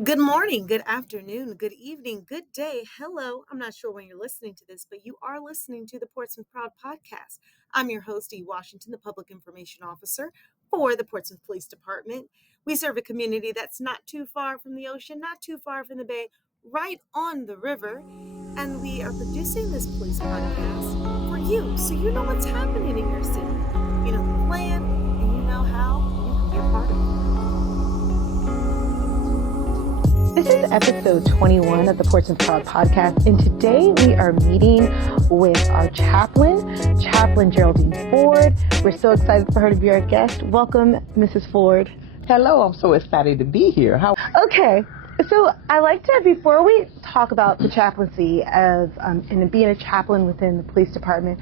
Good morning, good afternoon, good evening, good day. Hello. I'm not sure when you're listening to this, but you are listening to the Portsmouth Proud podcast. I'm your host, E. Washington, the Public Information Officer for the Portsmouth Police Department. We serve a community that's not too far from the ocean, not too far from the bay, right on the river. And we are producing this police podcast for you, so you know what's happening in your city. You know the plan, and you know how you can be a part of it. This is episode 21 of the Portsmouth Proud podcast, and today we are meeting with our Chaplain Geraldine Ford. We're so excited for her to be our guest. Welcome, Mrs. Ford. Hello, I'm so excited to be here. Okay, so I like to, before we talk about the chaplaincy of and being a chaplain within the police department,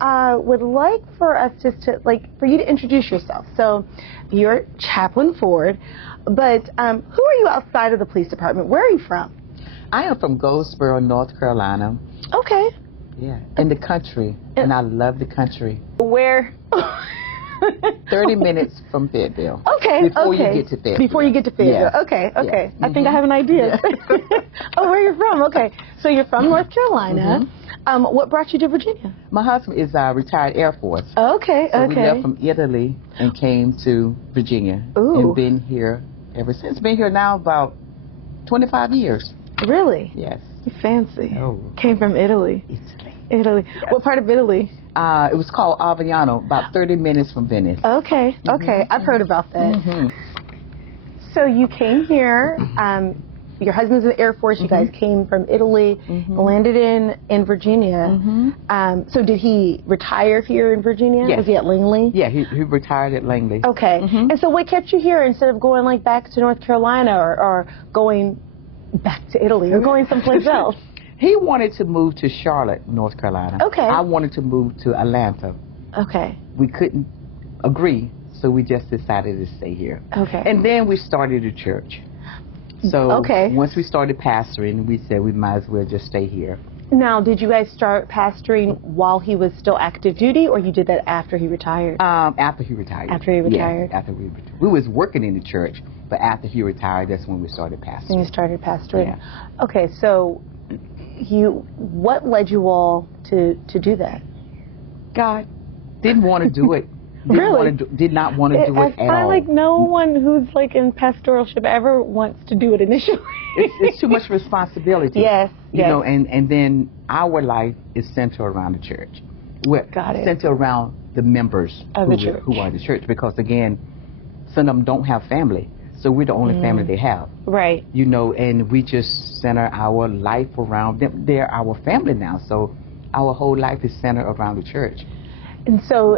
would like for us just to, for you to introduce yourself. So you're Chaplain Ford, but who are you outside of the police department? Where are you from? I am from Goldsboro, North Carolina. Okay. Yeah, in the country, and I love the country. Where? 30 minutes from Fayetteville. Okay, Before you get to Fayetteville. Before you get to Fayetteville. Yes. Okay. Yes. I think I have an idea. Oh, where you're from. Okay. So you're from North Carolina. What brought you to Virginia? My husband is retired Air Force. Okay, so we left from Italy and came to Virginia. Ooh. And been here ever since. Been here now about 25 years. Really? Yes. You fancy. Oh. Came from Italy. Italy. Yes. What part of Italy? It was called Aviano, about 30 minutes from Venice. Okay. I've heard about that. So you came here. Your husband's in the Air Force. You guys came from Italy, landed in Virginia. So did he retire here in Virginia? Yes. Was he at Langley? Yeah, he retired at Langley. Okay. And so what kept you here instead of going back to North Carolina or going back to Italy or going someplace else? He wanted to move to Charlotte, North Carolina. Okay. I wanted to move to Atlanta. Okay. We couldn't agree, so we just decided to stay here. Okay. And then we started a church. So once we started pastoring, we said we might as well just stay here. Now, did you guys start pastoring while he was still active duty, or you did that after he retired? After he retired. After he retired? Yeah, after we was working in the church, but after he retired, that's when we started pastoring. When you started pastoring. Yeah. Okay, so what led you all to do that? God didn't want to do it. Did not want to do it at all. I find like no one who's in pastoralship ever wants to do it initially. It's too much responsibility. Yes. You know, and then our life is centered around the church. We're centered around the members who are the church, because again, some of them don't have family. So we're the only family they have. Right. You know, and we just center our life around them. They're our family now. So our whole life is centered around the church. And so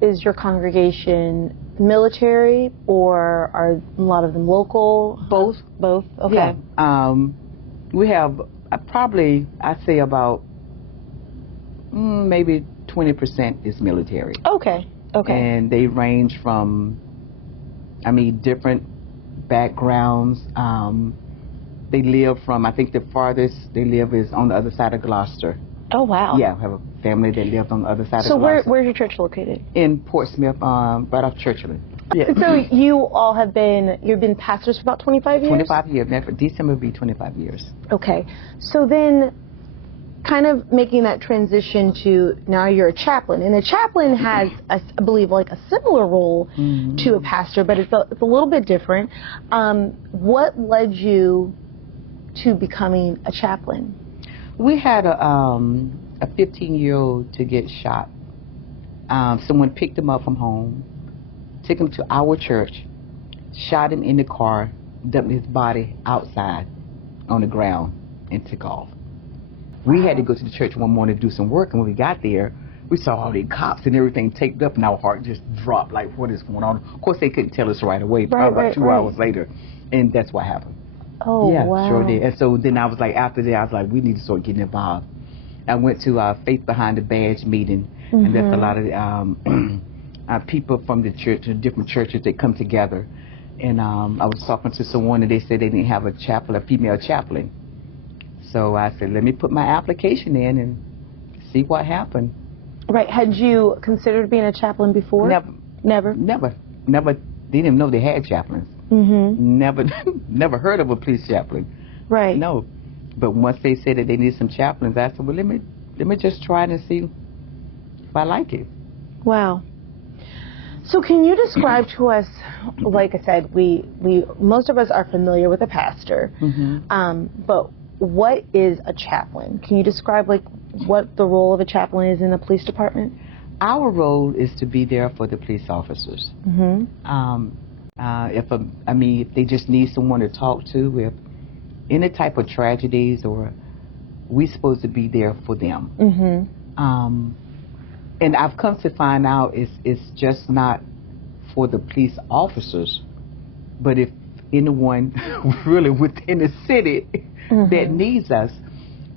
is your congregation military, or are a lot of them local? Both. Both? Okay. Yeah. We have probably, I'd say about maybe 20% is military. Okay. And they range from, different backgrounds. They live from, I think the farthest they live is on the other side of Gloucester. Oh, wow. Yeah, I have a family that lives on the other side of So Gloucester. where's your church located? In Portsmouth, right off Churchland. Yeah. So you've been pastors for about 25 years? 25 years. December will be 25 years. Okay. So then kind of making that transition to now you're a chaplain. And a chaplain has, I believe, a similar role to a pastor, but it's a little bit different. What led you to becoming a chaplain? We had a 15-year-old to get shot. Someone picked him up from home, took him to our church, shot him in the car, dumped his body outside on the ground, and took off. We had to go to the church one morning to do some work, and when we got there, we saw all the cops and everything taped up, and our heart just dropped, like, what is going on? Of course, they couldn't tell us right away, probably about 2 hours later, and that's what happened. Oh, yeah, wow. Sure did. And so then I was like, after that, I was like, we need to start getting involved. I went to a Faith Behind the Badge meeting, and that's a lot of people from the church, different churches that come together. And I was talking to someone, and they said they didn't have a female chaplain. So I said, let me put my application in and see what happened. Right. Had you considered being a chaplain before? Never. Never? Never. They didn't even know they had chaplains. Never, never heard of a police chaplain. Right. No. But once they said that they need some chaplains, I said, well, let me just try it and see if I like it. Wow. So can you describe to us, like I said, we most of us are familiar with a pastor, but what is a chaplain? Can you describe like what the role of a chaplain is in the police department? Our role is to be there for the police officers. If they just need someone to talk to, if any type of tragedies, or we're supposed to be there for them. And I've come to find out it's just not for the police officers, but if anyone really within the city that needs us,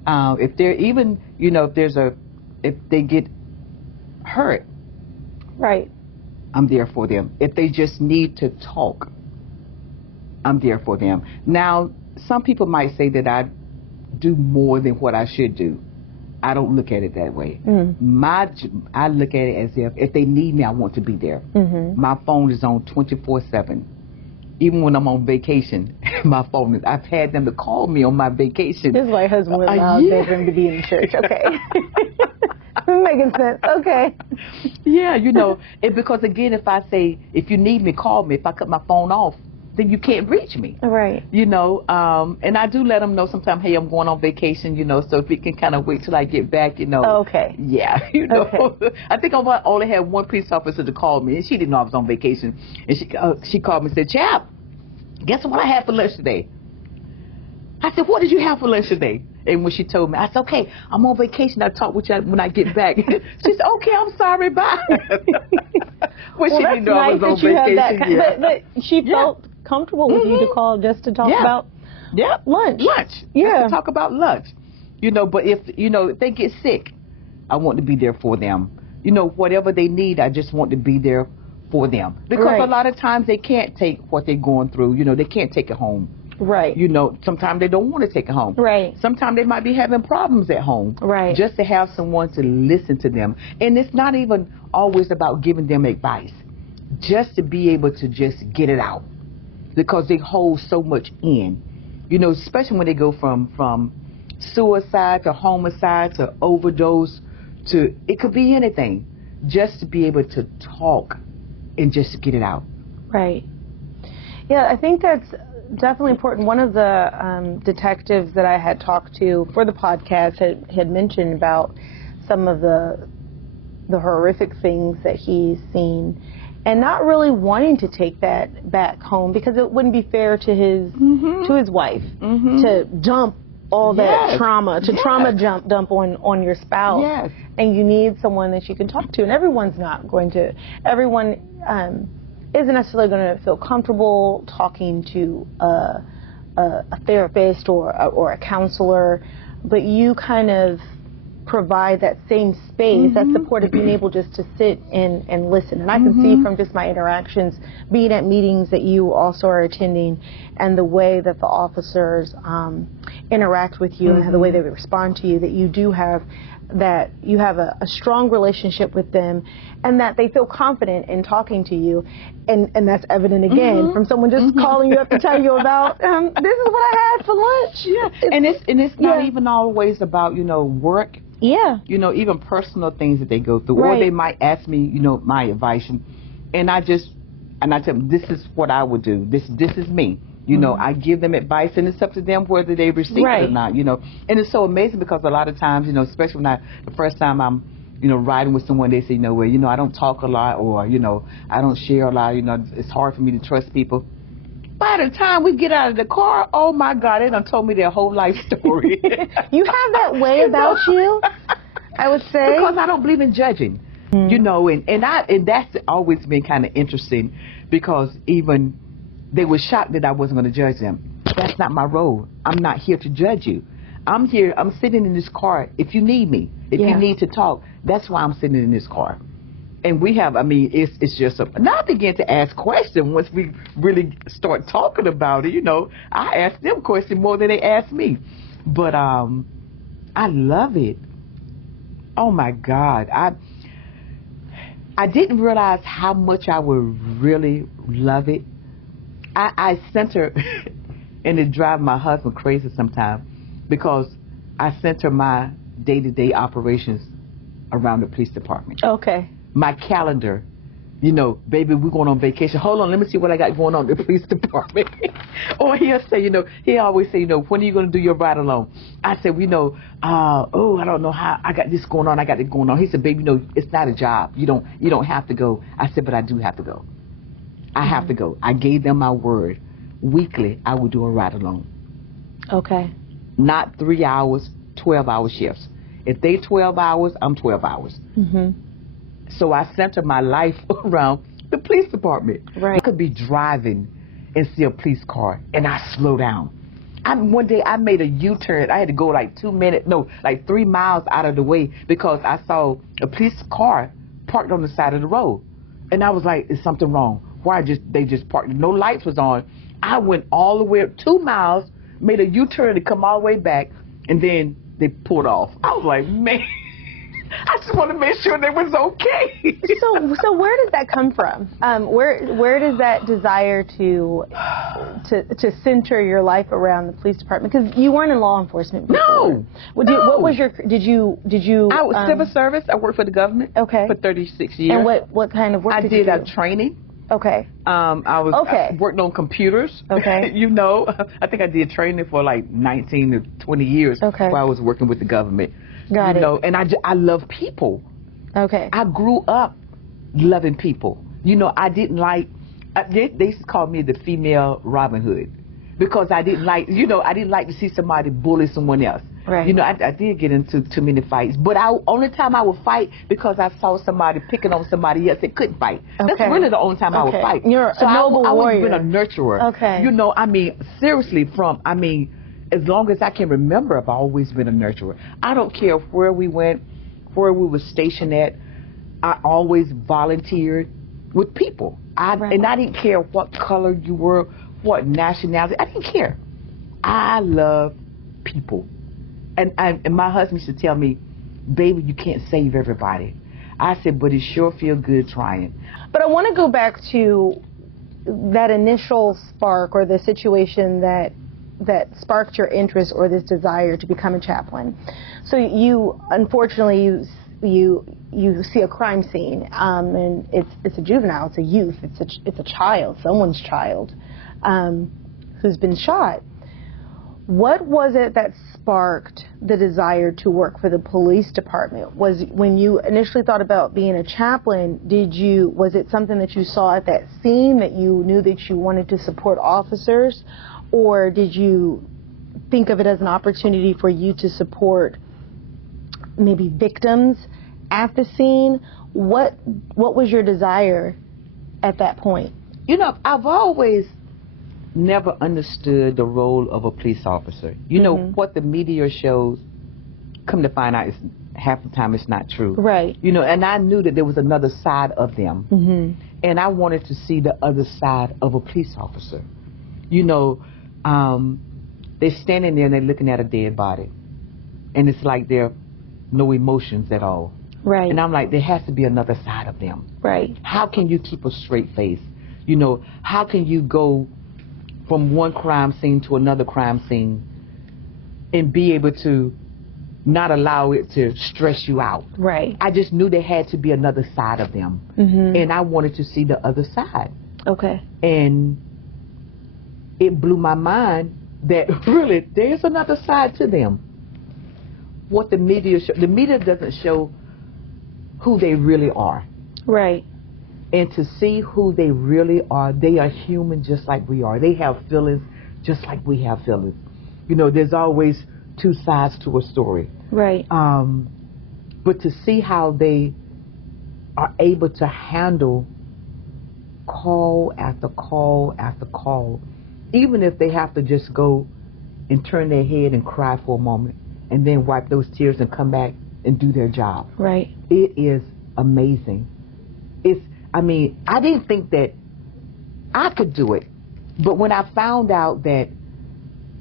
if they're even, if they get hurt, right, I'm there for them. If they just need to talk, I'm there for them. Now, some people might say that I do more than what I should do. I don't look at it that way. I look at it as if they need me, I want to be there. My phone is on 24/7. Even when I'm on vacation, my phone is. I've had them to call me on my vacation. This is why husband would allow for him to be in church. Okay. Making sense. Okay. Yeah, because again, if you need me, call me. If I cut my phone off, then you can't reach me. Right. And I do let them know sometimes, hey, I'm going on vacation, so if you can kind of wait till I get back, Okay. Yeah, Okay. I think I only had one police officer to call me, and she didn't know I was on vacation. And she called me and said, Chap, guess what I had for lunch today? I said, what did you have for lunch today? And when she told me, I said, okay, I'm on vacation. I'll talk with you when I get back. She said, okay, I'm sorry, bye. Well, she didn't know I was on vacation. But she felt comfortable with you to call just to talk about lunch. Yeah. Just to talk about lunch. But if they get sick, I want to be there for them. Whatever they need, I just want to be there for them. Because a lot of times they can't take what they're going through. They can't take it home. Right. Sometimes they don't want to take it home. Right. Sometimes they might be having problems at home. Right. Just to have someone to listen to them. And it's not even always about giving them advice. Just to be able to just get it out. Because they hold so much in. Especially when they go from suicide to homicide to overdose to, it could be anything. Just to be able to talk and just get it out. Right. Yeah, I think that's definitely important. One of the detectives that I had talked to for the podcast had mentioned about some of the horrific things that he's seen, and not really wanting to take that back home because it wouldn't be fair to his wife to dump all that trauma, dump on your spouse. Yes. And you need someone that you can talk to, and everyone isn't necessarily going to feel comfortable talking to a therapist or a counselor, but you kind of provide that same space, that support of being able just to sit and listen. And I can see from just my interactions, being at meetings that you also are attending, and the way that the officers interact with you and the way they respond to you, that you have a strong relationship with them, and that they feel confident in talking to you, and that's evident again from someone just calling you up to tell you about this is what I had for lunch. Yeah, and it's not even always about work. Yeah. Even personal things that they go through, or they might ask me my advice, and I tell them this is what I would do. This is me. I give them advice, and it's up to them whether they receive it or not, And it's so amazing because a lot of times, especially when the first time I'm, riding with someone, they say, I don't talk a lot, or, I don't share a lot, it's hard for me to trust people. By the time we get out of the car, oh my God, they done told me their whole life story. You have that way about you, I would say. Because I don't believe in judging, and that's always been kind of interesting, because even they were shocked that I wasn't going to judge them. That's not my role. I'm not here to judge you. I'm sitting in this car if you need me, if you need to talk. That's why I'm sitting in this car. And we have, it's just, now I begin to ask questions once we really start talking about it, I ask them questions more than they ask me. But I love it. Oh my God. I didn't realize how much I would really love it. I center, and it drives my husband crazy sometimes because I center my day-to-day operations around the police department. Okay. My calendar, you know, baby, we're going on vacation. Hold on, let me see what I got going on in the police department. Or he'll say, you know, he always say, you know, when are you going to do your ride along? I said, I don't know how, I got this going on, I got it going on. He said, baby, no, it's not a job. You don't have to go. I said, but I do have to go. I have to go. I gave them my word. Weekly, I would do a ride along. Okay. Not 3 hours, 12-hour shifts. If they 12 hours, I'm 12 hours. Mm-hmm. So I center my life around the police department. Right. I could be driving and see a police car, and I slow down. One day I made a U-turn. I had to go like 3 miles out of the way because I saw a police car parked on the side of the road. And I was like, is something wrong? Why they just parked? No lights was on. I went all the way up 2 miles, made a U-turn to come all the way back, and then they pulled off. I was like, man, I just want to make sure they was okay. So where does that come from? Where does that desire to center your life around the police department? Because you weren't in law enforcement before. No. What was your? Did you? I was civil service. I worked for the government. Okay. For 36 years. And what kind of work I did you do? a training. Okay. I worked on computers. Okay. You know, I think I did training for like 19 to 20 years while I was working with the government. Got it. You know, and I love people. Okay. I grew up loving people. You know, I didn't like, they used to call me the female Robin Hood because I didn't like to see somebody bully someone else. Right. You know, I did get into too many fights, but only time I would fight because I saw somebody picking on somebody else that couldn't fight. Okay. That's really the only time I would fight. You're so a noble I warrior. always been a nurturer. Okay. You know, I mean, seriously, as long as I can remember, I've always been a nurturer. I don't care where we went, where we were stationed at. I always volunteered with people. And I didn't care what color you were, what nationality. I didn't care. I love people. And my husband used to tell me, baby, you can't save everybody. I said, but it sure feels good trying. But I want to go back to that initial spark or the situation that sparked your interest or this desire to become a chaplain. So unfortunately you see a crime scene, and it's a juvenile, it's a youth, it's a child, someone's child, who's been shot. What was it that sparked the desire to work for the police department? Was when you initially thought about being a chaplain, was it something that you saw at that scene that you knew that you wanted to support officers, or did you think of it as an opportunity for you to support maybe victims at the scene? What was your desire at that point? You know, I've always never understood the role of a police officer. You know, what the media shows, come to find out, half the time it's not true. Right. You know, and I knew that there was another side of them. And I wanted to see the other side of a police officer. You know, they're standing there and they're looking at a dead body. And it's like there are no emotions at all. Right. And I'm like, there has to be another side of them. Right. How can you keep a straight face? You know, how can you go from one crime scene to another crime scene and be able to not allow it to stress you out? Right. I just knew there had to be another side of them. And I wanted to see the other side. Okay. And it blew my mind that really there's another side to them. What the media doesn't show who they really are. Right. And to see who they really are, they are human just like we are. They have feelings just like we have feelings. You know, there's always two sides to a story. Right. But to see how they are able to handle call after call after call, even if they have to just go and turn their head and cry for a moment and then wipe those tears and come back and do their job. Right. It is amazing. I didn't think that I could do it, but when I found out that,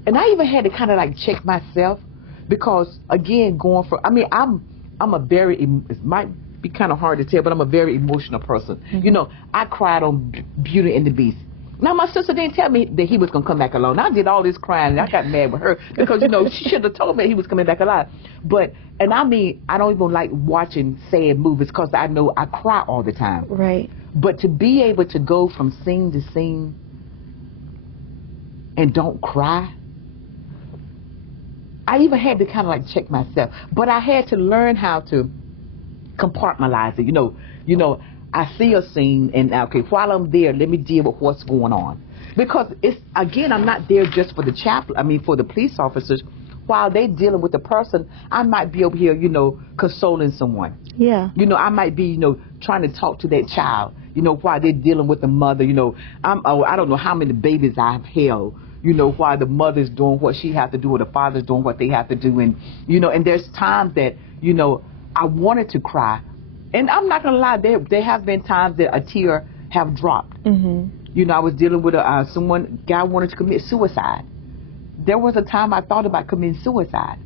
and I even had to kind of like check myself, because again, I'm a very, it might be kind of hard to tell, but I'm a very emotional person. You know, I cried on Beauty and the Beast. Now, my sister didn't tell me that he was going to come back alone. I did all this crying, and I got mad with her because, she should have told me he was coming back alive. And I mean, I don't even like watching sad movies because I know I cry all the time. Right. But to be able to go from scene to scene and don't cry, I even had to kind of like check myself. But I had to learn how to compartmentalize it. I see a scene, and okay, while I'm there, let me deal with what's going on. Because I'm not there just for for the police officers. While they're dealing with the person, I might be over here, consoling someone. Yeah. I might be, trying to talk to that child, while they're dealing with the mother. I don't know how many babies I've held, while the mother's doing what she has to do or the father's doing what they have to do. And, and there's times that, I wanted to cry. And I'm not going to lie, there have been times that a tear have dropped. Mm-hmm. I was dealing with guy wanted to commit suicide. There was a time I thought about committing suicide.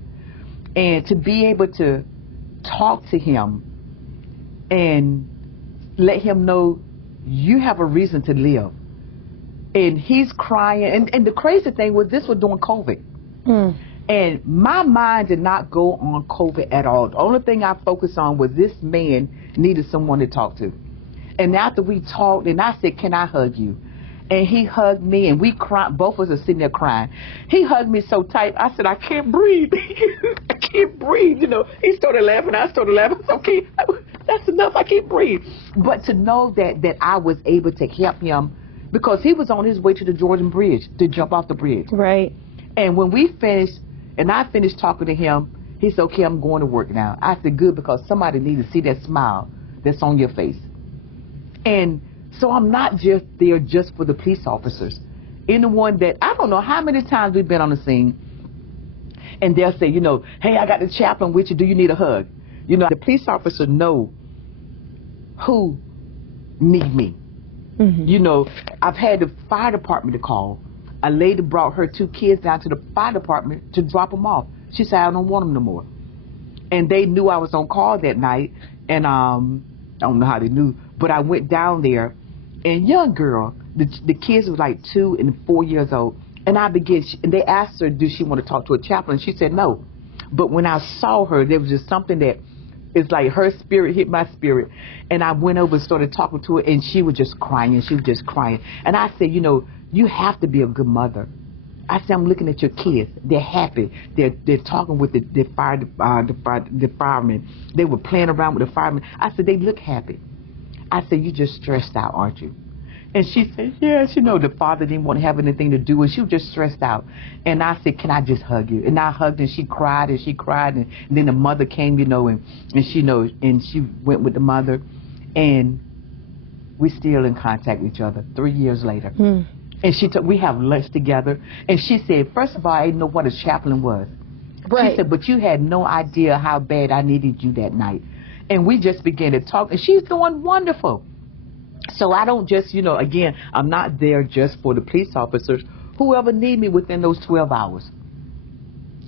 And to be able to talk to him and let him know you have a reason to live. And he's crying. And the crazy thing was this was during COVID. Mm. And my mind did not go on COVID at all. The only thing I focused on was this man needed someone to talk to. And after we talked, and I said, can I hug you? And he hugged me, and we cried. Both of us are sitting there crying. He hugged me so tight, I said, I can't breathe. I can't breathe. He started laughing. I started laughing. I said, okay, that's enough. I can't breathe. But to know that I was able to help him, because he was on his way to the Jordan Bridge to jump off the bridge. Right. And when we finished, and I finished talking to him, he said, okay, I'm going to work now. I said, good, because somebody needs to see that smile that's on your face. And so I'm not just there just for the police officers. Anyone that, I don't know how many times we've been on the scene, and they'll say, hey, I got the chaplain with you. Do you need a hug? The police officers know who need me. Mm-hmm. I've had the fire department to call. A lady brought her 2 kids down to the fire department to drop them off. She said, I don't want them no more. And they knew I was on call that night, and I don't know how they knew, but I went down there, and young girl, the kids were like 2 and 4 years old, and and they asked her, did she want to talk to a chaplain? She said no. But when I saw her, there was just something that, it's like her spirit hit my spirit, and I went over and started talking to her, and she was just crying, and I said, you have to be a good mother. I said, I'm looking at your kids. They're happy. They're talking with the firemen. They were playing around with the firemen. I said, they look happy. I said, you just stressed out, aren't you? And she said, yes, the father didn't want to have anything to do with it. She was just stressed out. And I said, can I just hug you? And I hugged her, and she cried, and then the mother came, and she went with the mother, and we're still in contact with each other 3 years later. Hmm. And we have lunch together. And she said, first of all, I didn't know what a chaplain was. Right. She said, but you had no idea how bad I needed you that night. And we just began to talk, and she's doing wonderful. So I don't just, again, I'm not there just for the police officers. Whoever need me within those 12 hours.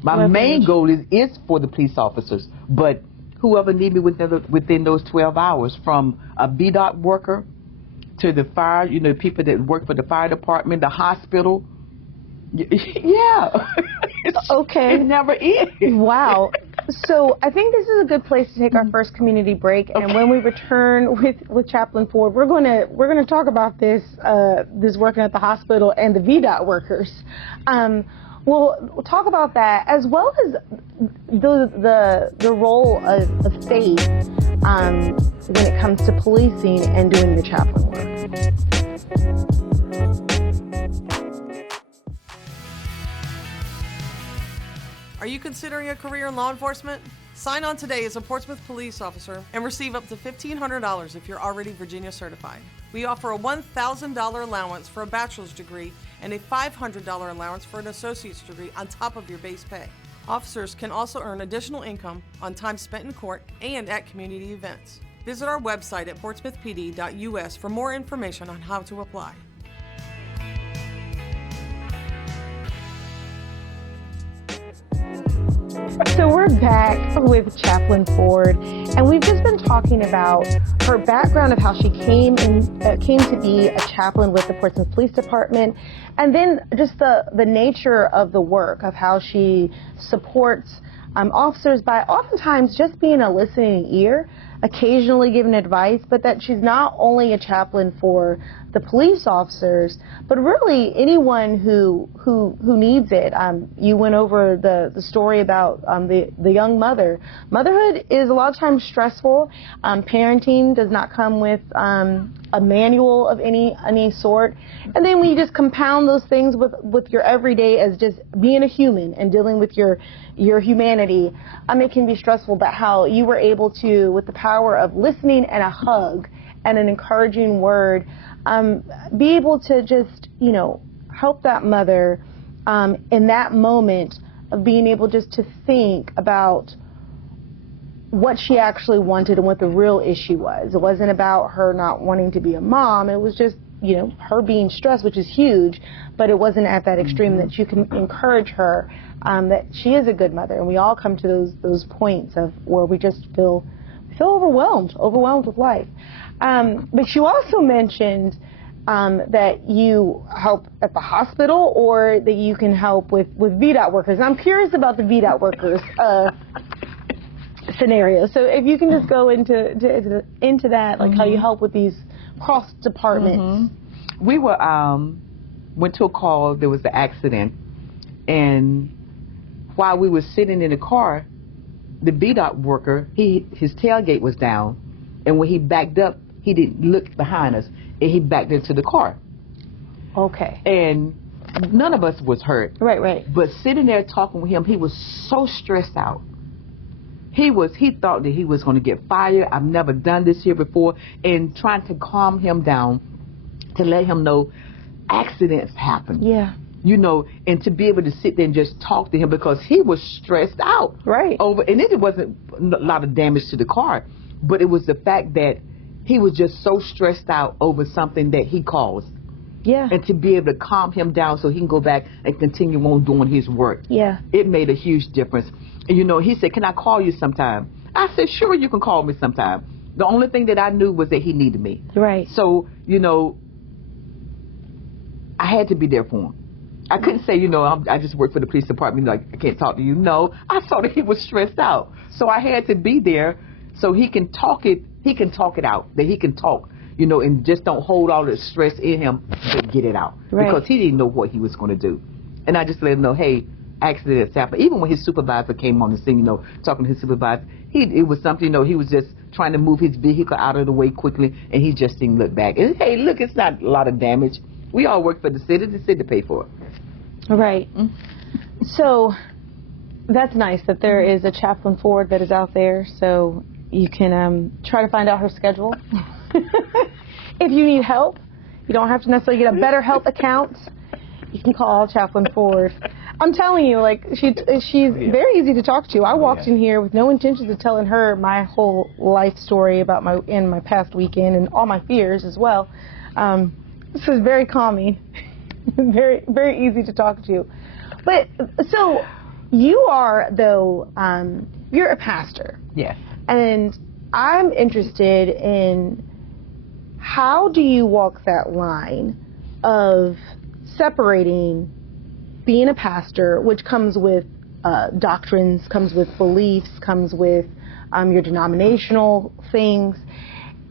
My main goal is for the police officers, but whoever need me within those 12 hours, from a BDOT worker to the fire, people that work for the fire department, the hospital. Yeah. Okay. It never ends. Wow. So I think this is a good place to take our first community break, and when we return with Chaplain Ford, we're going to talk about this working at the hospital and the VDOT workers. We'll talk about that, as well as the role of faith when it comes to policing and doing the chaplain work. Are you considering a career in law enforcement? Sign on today as a Portsmouth police officer and receive up to $1,500 if you're already Virginia certified. We offer a $1,000 allowance for a bachelor's degree and a $500 allowance for an associate's degree on top of your base pay. Officers can also earn additional income on time spent in court and at community events. Visit our website at portsmouthpd.us for more information on how to apply. So we're back with Chaplain Ford, and we've just been talking about her background of how she came to be a chaplain with the Portsmouth Police Department, and then just the nature of the work, of how she supports officers by oftentimes just being a listening ear, occasionally giving advice, but that she's not only a chaplain for the police officers, but really anyone who needs it. You went over the story about the young mother. Motherhood is a lot of times stressful. Parenting does not come with a manual of any sort. And then when you just compound those things with your everyday as just being a human and dealing with your humanity, it can be stressful. But how you were able to, with the power of listening and a hug and an encouraging word, be able to just, help that mother in that moment of being able just to think about what she actually wanted and what the real issue was. It wasn't about her not wanting to be a mom. It was just, her being stressed, which is huge, but it wasn't at that extreme. That you can encourage her that she is a good mother. And we all come to those points of where we just feel overwhelmed with life. But you also mentioned that you help at the hospital, or that you can help with VDOT workers. I'm curious about the VDOT workers scenario. So if you can just go into that, like how you help with these cross departments. We were went to a call. There was an accident, and while we were sitting in the car, the VDOT worker, his tailgate was down, and when he backed up, he didn't look behind us, and he backed into the car. Okay. And none of us was hurt. Right. But sitting there talking with him, he was so stressed out. He thought that he was going to get fired. I've never done this here before. And trying to calm him down, to let him know accidents happen. Yeah. And to be able to sit there and just talk to him, because he was stressed out. Right. And it wasn't a lot of damage to the car, but it was the fact that he was just so stressed out over something that he caused. Yeah. And to be able to calm him down so he can go back and continue on doing his work. Yeah. It made a huge difference. And, he said, "Can I call you sometime?" I said, "Sure, you can call me sometime." The only thing that I knew was that he needed me. Right. So, I had to be there for him. I couldn't say, I just work for the police department, like, I can't talk to you. No, I saw that he was stressed out. So I had to be there so he can talk it out, that he can talk, and just don't hold all the stress in him, but get it out. Right. Because he didn't know what he was going to do. And I just let him know, hey, accidents happen. Even when his supervisor came on the scene, talking to his supervisor, it was something, he was just trying to move his vehicle out of the way quickly, and he just didn't look back. And, hey, look, it's not a lot of damage. We all work for the city paid for it. Right. So that's nice that there is a Chaplain Ford that is out there, so you can try to find out her schedule. If you need help, you don't have to necessarily get a BetterHelp account. You can call Chaplain Ford. I'm telling you, she's very easy to talk to. I walked in here with no intentions of telling her my whole life story about my past weekend and all my fears as well. This is very calming. Very, very easy to talk to. But so you are, though, you're a pastor. Yes. And I'm interested in, how do you walk that line of separating being a pastor, which comes with doctrines, comes with beliefs, comes with your denominational things,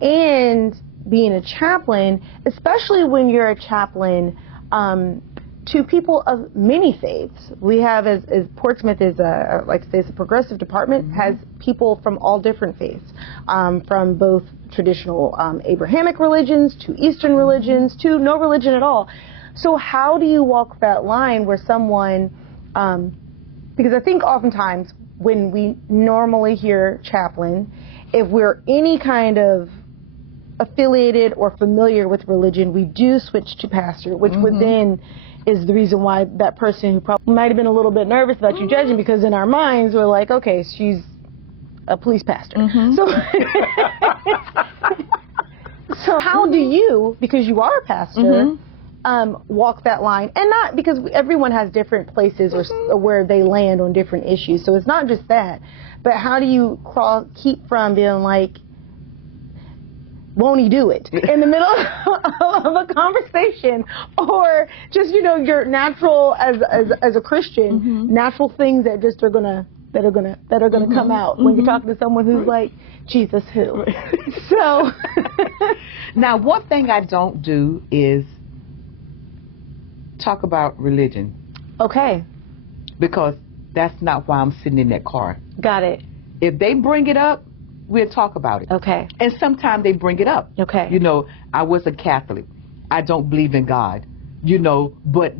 and being a chaplain, especially when you're a chaplain to people of many faiths. We have, as Portsmouth is it's a progressive department, has people from all different faiths, from both traditional Abrahamic religions to Eastern religions to no religion at all. So how do you walk that line where someone, because I think oftentimes when we normally hear chaplain, if we're any kind of affiliated or familiar with religion, we do switch to pastor, which would then is the reason why that person who probably might have been a little bit nervous about you judging, because in our minds we're like, okay, she's a police pastor. So how do you, because you are a pastor, walk that line? And not because everyone has different places or where they land on different issues. So it's not just that, but how do you keep from being like, won't he do it in the middle of a conversation, or just, you know, your natural as a Christian, natural things that just are gonna come out when you're talking to someone who's like, Jesus who? So now, one thing I don't do is talk about religion. Okay. Because that's not why I'm sitting in that car. Got it. If they bring it up, we'll talk about it. Okay. And sometimes they bring it up. Okay. You know, I was a Catholic. I don't believe in God, you know, but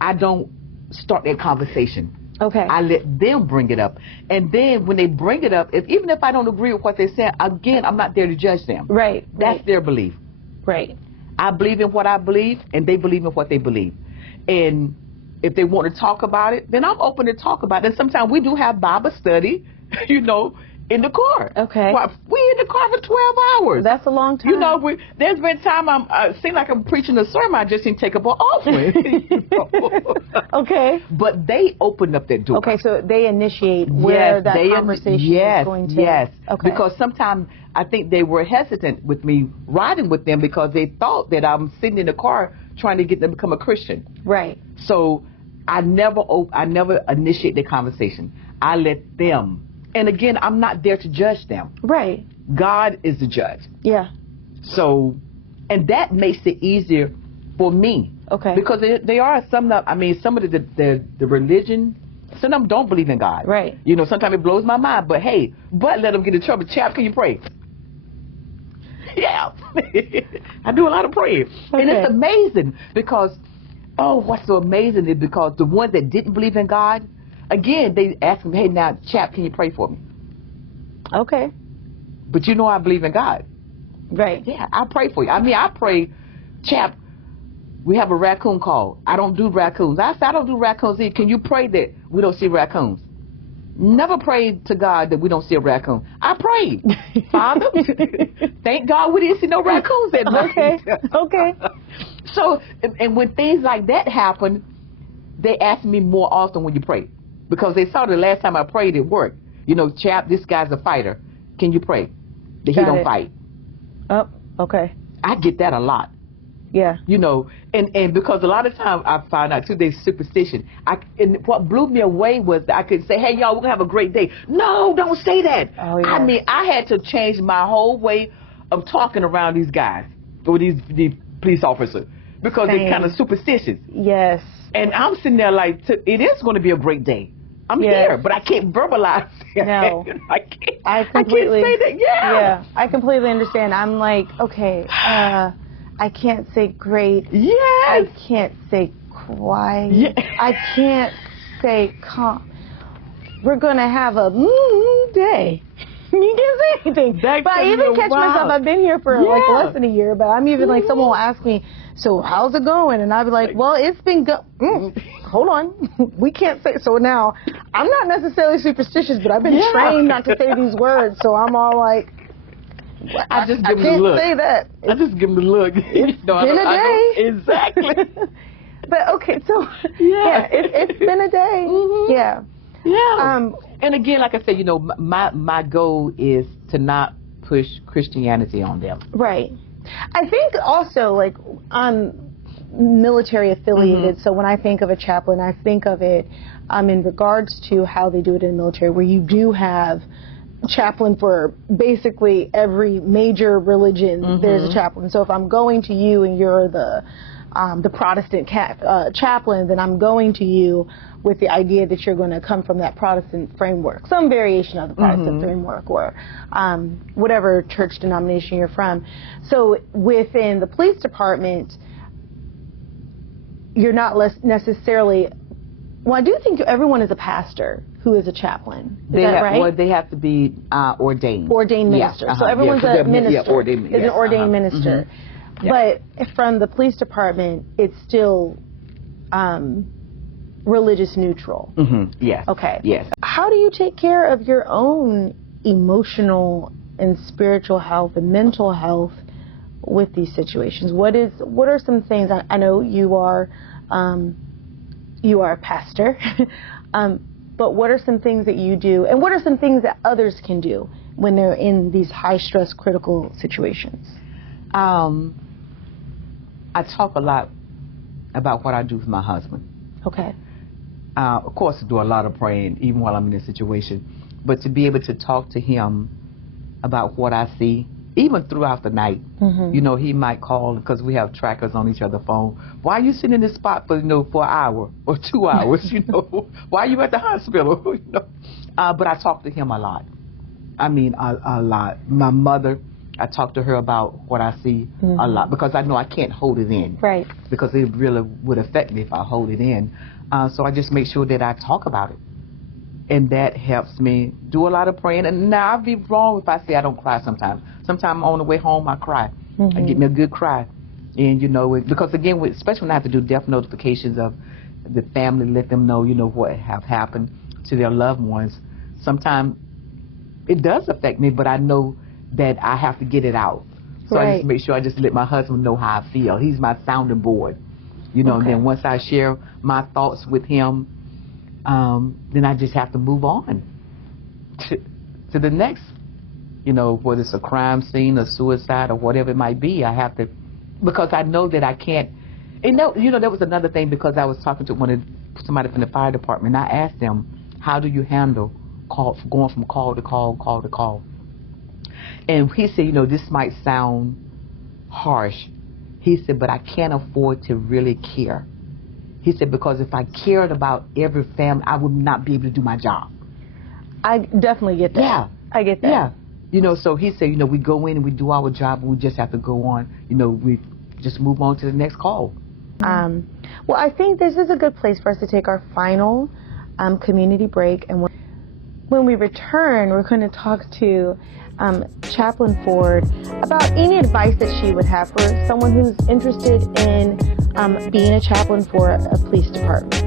I don't start that conversation. Okay. I let them bring it up. And then when they bring it up, even if I don't agree with what they say, again, I'm not there to judge them. Right. That's their belief. Right. I believe in what I believe, and they believe in what they believe. And if they want to talk about it, then I'm open to talk about it. And sometimes we do have Bible study, you know, in the car. Okay. We in the car for 12 hours. That's a long time. You know, there's been time seem like I'm preaching a sermon, I just didn't take up an offering. You know? Okay. But they opened up that door. Okay, so they initiate where that conversation is going to. Yes, okay. Because sometimes I think they were hesitant with me riding with them because they thought that I'm sitting in the car trying to get them to become a Christian. Right. So I never initiate the conversation. I let them. And again, I'm not there to judge them. Right. God is the judge. Yeah. So, and that makes it easier for me. Okay. Because they are some of the religion, some of them don't believe in God. Right. You know, sometimes it blows my mind, but hey, let them get in trouble. Chap, can you pray? Yeah. I do a lot of praying. Okay. And it's amazing because, what's so amazing is because the ones that didn't believe in God, again, they ask me, hey, now, chap, can you pray for me? Okay. But you know I believe in God. Right. Yeah, I pray for you. I mean, I pray, chap, we have a raccoon call. I don't do raccoons. I said, I don't do raccoons either. Can you pray that we don't see raccoons? Never prayed to God that we don't see a raccoon. I prayed, Father, thank God we didn't see no raccoons that night. Okay. Okay. So, and when things like that happen, they ask me more often when you pray. Because they saw the last time I prayed, it worked. You know, chap, this guy's a fighter. Can you pray that he don't fight? Oh, okay. I get that a lot. Yeah. You know, and because a lot of times I found out too, they're superstition. And what blew me away was that I could say, hey, y'all, we're going to have a great day. No, don't say that. Oh, yeah. I mean, I had to change my whole way of talking around these guys or these police officers because they're kind of superstitious. Yes. And I'm sitting there like, it is going to be a great day. I'm here, but I can't verbalize it. No. I can't completely, say that. Yeah, I completely understand. I'm like, okay, I can't say great. Yes. I can't say quiet. Yeah. I can't say calm. We're going to have a day. You can't say anything. But I even catch myself, I've been here for like less than a year, but I'm even like, someone will ask me, so how's it going? And I'll be like, well, it's been hold on. We can't say. So now, I'm not necessarily superstitious, but I've been trained not to say these words. So I'm all like, I just give them a look. I can't say that. I just give them a look. It's been a day. Exactly. But okay, so it's been a day. Mm-hmm. Yeah. Yeah. And again, like I said, you know, my goal is to not push Christianity on them. Right. I think also, like, I'm military affiliated, so when I think of a chaplain, I think of it in regards to how they do it in the military, where you do have chaplain for basically every major religion. There's a chaplain. So if I'm going to you and you're the Protestant chaplain, then I'm going to you with the idea that you're going to come from that Protestant framework, some variation of the Protestant framework, or whatever church denomination you're from. So within the police department, you're not necessarily, well, I do think everyone is a pastor who is a chaplain. Is that right? Well, they have to be ordained. Ordained minister. So everyone's a minister, is an ordained minister. But from the police department, it's still religious neutral. Yes. Okay. Yes. How do you take care of your own emotional and spiritual health and mental health with these situations? What are some things? I know you are a pastor, but what are some things that you do, and what are some things that others can do when they're in these high stress, critical situations? I talk a lot about what I do with my husband. Okay. Of course, I do a lot of praying even while I'm in this situation, but to be able to talk to him about what I see, even throughout the night. You know, he might call because we have trackers on each other's phone. Why are you sitting in this spot for, for an hour or 2 hours? Why are you at the hospital? But I talk to him a lot. I mean, a lot. My mother, I talk to her about what I see a lot because I know I can't hold it in. Right. Because it really would affect me if I hold it in. So I just make sure that I talk about it. And that helps me do a lot of praying. And now I'd be wrong if I say I don't cry sometimes. Sometimes on the way home I cry. I get me a good cry. And, because again, especially when I have to do death notifications of the family, let them know, what have happened to their loved ones. Sometimes it does affect me, but I know that I have to get it out. So I just make sure I just let my husband know how I feel. He's my sounding board. And then once I share my thoughts with him, then I just have to move on to the next, whether it's a crime scene or suicide or whatever it might be. I have to, because I know that I can't. And that was another thing, because I was talking to somebody from the fire department. And I asked them, how do you handle going from call to call to call? And he said, this might sound harsh. He said, but I can't afford to really care. He said, because if I cared about every family, I would not be able to do my job. I definitely get that. Yeah. I get that. Yeah. So he said, we go in and we do our job, and we just have to go on. We just move on to the next call. Well, I think this is a good place for us to take our final community break. And when we return, we're going to talk to Chaplain Ford about any advice that she would have for someone who's interested in being a chaplain for a police department.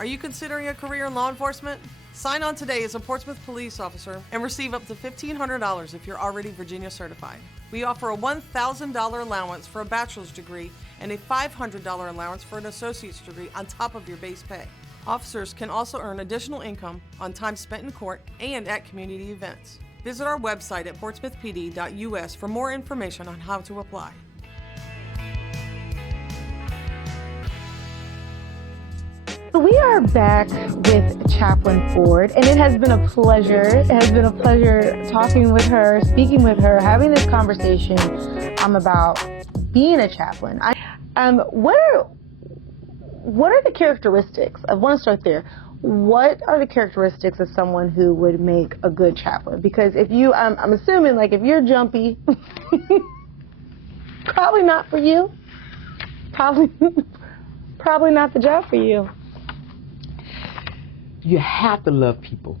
Are you considering a career in law enforcement? Sign on today as a Portsmouth police officer and receive up to $1,500 if you're already Virginia certified. We offer a $1,000 allowance for a bachelor's degree and a $500 allowance for an associate's degree on top of your base pay. Officers can also earn additional income on time spent in court and at community events. Visit our website at portsmouthpd.us for more information on how to apply. We are back with Chaplain Ford, and it has been a pleasure. It has been a pleasure talking with her, speaking with her, having this conversation about being a chaplain. What are the characteristics? I want to start there. What are the characteristics of someone who would make a good chaplain? Because if you, I'm assuming, like, if you're jumpy, probably not for you. Probably not the job for you. You have to love people.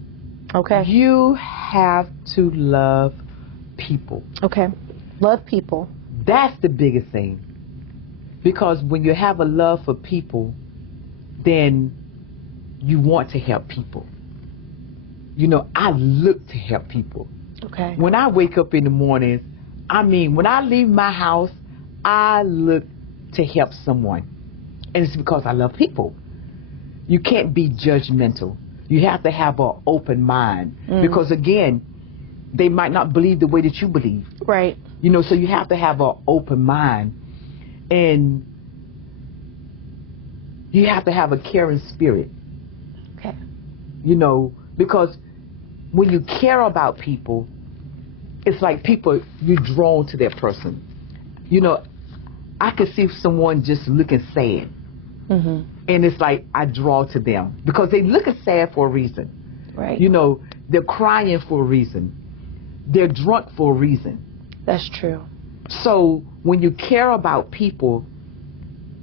Okay. You have to love people. Okay. Love people. That's the biggest thing. Because when you have a love for people, then you want to help people. I look to help people. Okay. When I wake up in the mornings, when I leave my house, I look to help someone. And it's because I love people. You can't be judgmental. You have to have an open mind. Because, again, they might not believe the way that you believe. Right. So you have to have an open mind. And you have to have a caring spirit. Okay. Because when you care about people, it's like people, you're drawn to that person. I could see someone just looking sad. And it's like I draw to them because they looking sad for a reason. Right. They're crying for a reason. They're drunk for a reason. That's true. So when you care about people,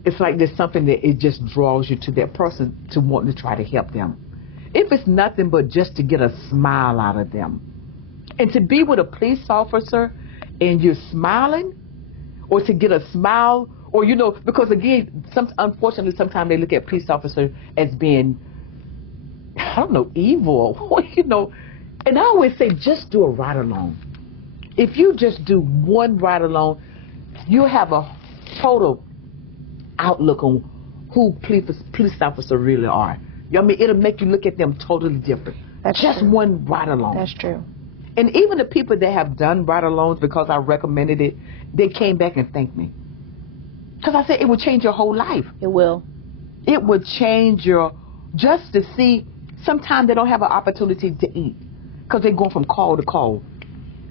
it's like there's something that it just draws you to that person to want to try to help them. If it's nothing but just to get a smile out of them. And to be with a police officer and you're smiling, or to get a smile, or, because, again, unfortunately, sometimes they look at police officers as being, I don't know, evil. And I always say, just do a ride along. If you just do one ride along, you'll have a total outlook on who police officers really are. You know what I mean? It'll make you look at them totally different. That's just true. one ride along. That's true. And even the people that have done ride alongs because I recommended it, they came back and thanked me. Because I said it would change your whole life. It will. It would change your, just to see, sometimes they don't have an opportunity to eat because they're going from call to call.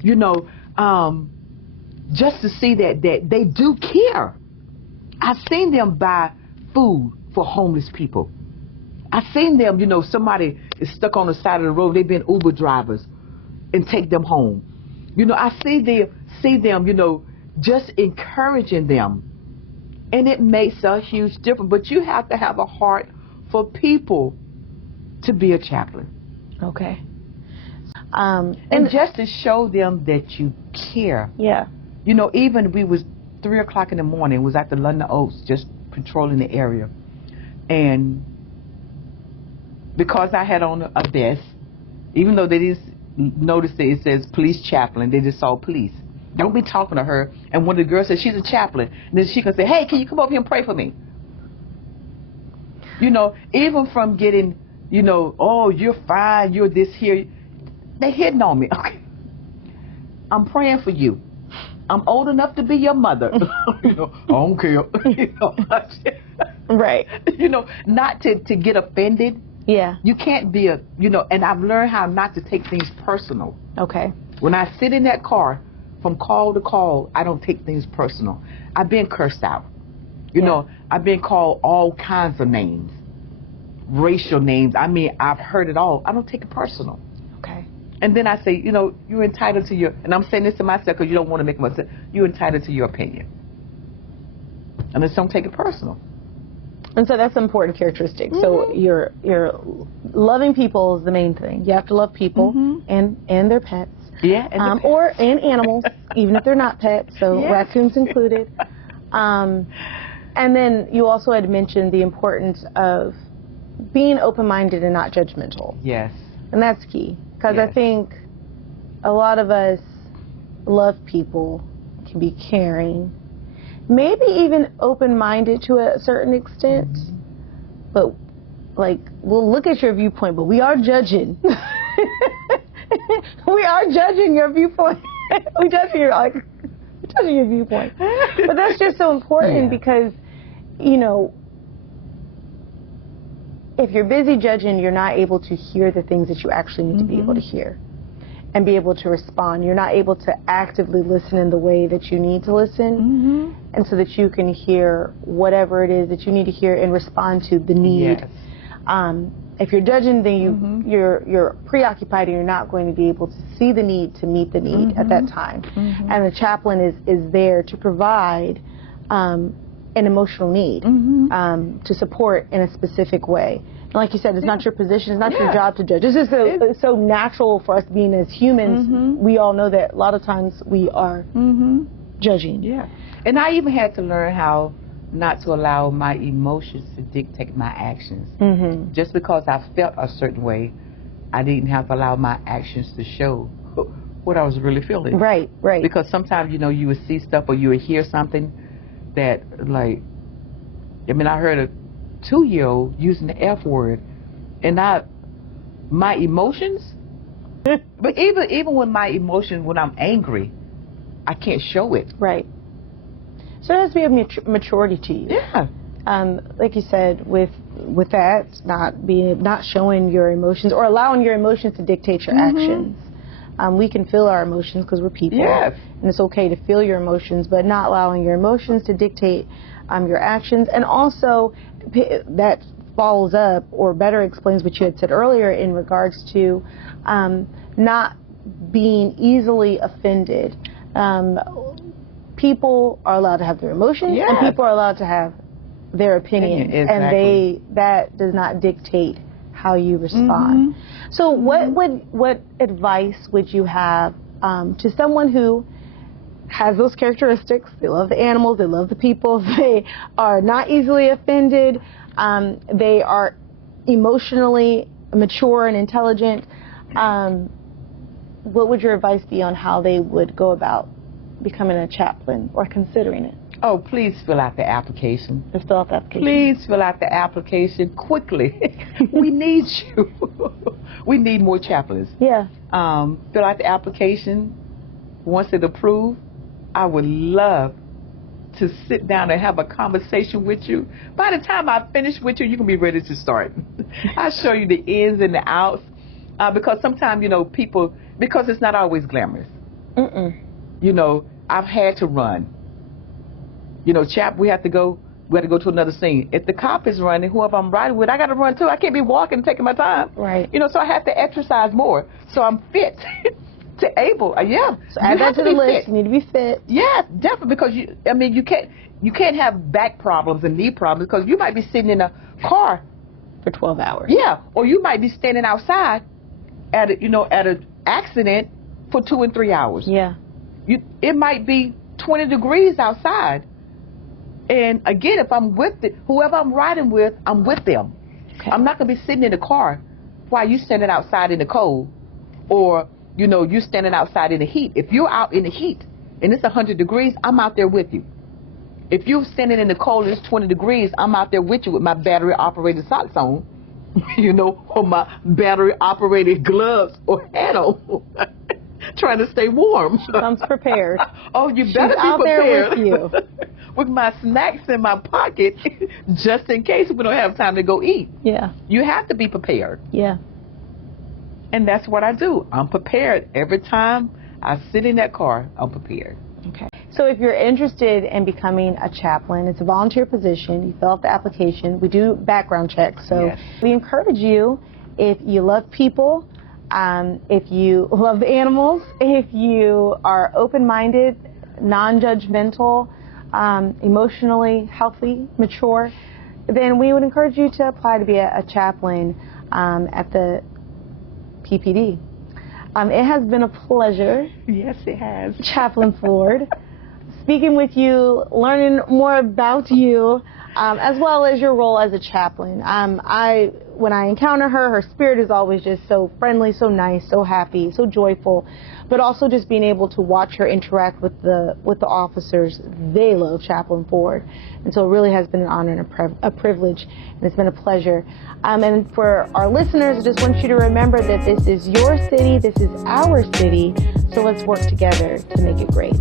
You know, just to see that they do care. I've seen them buy food for homeless people. I've seen them, you know, somebody is stuck on the side of the road, they've been Uber drivers, and take them home. You know, I see them, you know, just encouraging them. And it makes a huge difference. But you have to have a heart for people to be a chaplain. Okay. And just to show them that you care. Yeah. You know, even we was 3 o'clock in the morning, was at the London Oaks, just patrolling the area. And because I had on a vest, even though they didn't notice that it says police chaplain, they just saw police. Don't be talking to her. And one of the girls said, she's a chaplain. And then she can say, hey, can you come over here and pray for me? You know, even from getting, you know, oh, you're fine, you're this here. They hitting on me. Okay. I'm praying for you. I'm old enough to be your mother. You know, I don't care. You know, right. You know, not to get offended. Yeah. You can't be you know, and I've learned how not to take things personal. Okay. When I sit in that car, from call to call, I don't take things personal. I've been cursed out. You know, I've been called all kinds of names, racial names. I mean, I've heard it all. I don't take it personal. Okay. And then I say, you know, you're entitled to your, and I'm saying this to myself because you don't want to make myself, you're entitled to your opinion. And just don't take it personal. And so that's an important characteristic. Mm-hmm. So you're loving people is the main thing. You have to love people and their pets. Yeah. And animals, even if they're not pets, so raccoons included. And then you also had mentioned the importance of being open-minded and not judgmental. Yes. And that's key. Because I think a lot of us love people, can be caring, maybe even open-minded to a certain extent, but like, we'll look at your viewpoint, but we are judging. We are judging your viewpoint. We're judging your viewpoint. But that's just so important because, you know, if you're busy judging, you're not able to hear the things that you actually need to be able to hear and be able to respond. You're not able to actively listen in the way that you need to listen, and so that you can hear whatever it is that you need to hear and respond to the need. Yes. If you're judging, then you're preoccupied and you're not going to be able to see the need to meet the need at that time. And the chaplain is there to provide an emotional need, to support in a specific way. And like you said, it's not your position, it's not your job to judge. It's just so natural for us being as humans. We all know that a lot of times we are judging. Yeah. And I even had to learn how not to allow my emotions to dictate my actions. Just because I felt a certain way, I didn't have to allow my actions to show what I was really feeling. Right, right. Because sometimes, you know, you would see stuff or you would hear something that, like, I mean, I heard a 2-year-old using the F word, and my emotions, but even when my emotions, when I'm angry, I can't show it. Right. So there has to be a maturity to you. Yeah. Like you said, with that, not showing your emotions or allowing your emotions to dictate your actions. We can feel our emotions because we're people. Yes. And it's okay to feel your emotions, but not allowing your emotions to dictate your actions. And also, that follows up or better explains what you had said earlier in regards to not being easily offended. People are allowed to have their emotions, and people are allowed to have their opinions, and that does not dictate how you respond. So what advice would you have to someone who has those characteristics? They love the animals, they love the people, they are not easily offended, they are emotionally mature and intelligent, what would your advice be on how they would go about becoming a chaplain or considering it? Oh, please fill out the application. Just fill out the application. Please fill out the application quickly. We need you. We need more chaplains. Yeah. Fill out the application. Once it's approved, I would love to sit down and have a conversation with you. By the time I finish with you, you can be ready to start. I'll show you the ins and the outs. Because sometimes, people, because it's not always glamorous. I've had to run. We have to go to another scene. If the cop is running, whoever I'm riding with, I got to run too. I can't be walking and taking my time. Right. So I have to exercise more. So I'm fit to able. Yeah. So add that to the list. You need to be fit. Yeah, definitely. Because you can't have back problems and knee problems because you might be sitting in a car for 12 hours. Yeah. Or you might be standing outside at an accident for 2 and 3 hours. Yeah. It might be 20 degrees outside. And again, if I'm with whoever I'm riding with, I'm with them. Okay. I'm not going to be sitting in the car while you standing outside in the cold, or you standing outside in the heat. If you're out in the heat and it's 100 degrees, I'm out there with you. If you're standing in the cold and it's 20 degrees, I'm out there with you with my battery operated socks on, or my battery operated gloves or hat on. Trying to stay warm. She comes prepared. Oh, you better She's be out prepared. There with you. With my snacks in my pocket, just in case we don't have time to go eat. Yeah. You have to be prepared. Yeah. And that's what I do. I'm prepared. Every time I sit in that car, I'm prepared. Okay. So if you're interested in becoming a chaplain, it's a volunteer position. You fill out the application. We do background checks. So yes. We encourage you, if you love people, if you love animals, if you are open-minded, non-judgmental, emotionally healthy, mature, then we would encourage you to apply to be a chaplain at the PPD. It has been a pleasure. Yes, it has. Chaplain Ford, speaking with you, learning more about you, as well as your role as a chaplain. When I encounter her, her spirit is always just so friendly, so nice, so happy, so joyful, but also just being able to watch her interact with the officers. They love Chaplain Ford, and so it really has been an honor and a privilege, and it's been a pleasure. And for our listeners, I just want you to remember that this is your city, this is our city, so let's work together to make it great.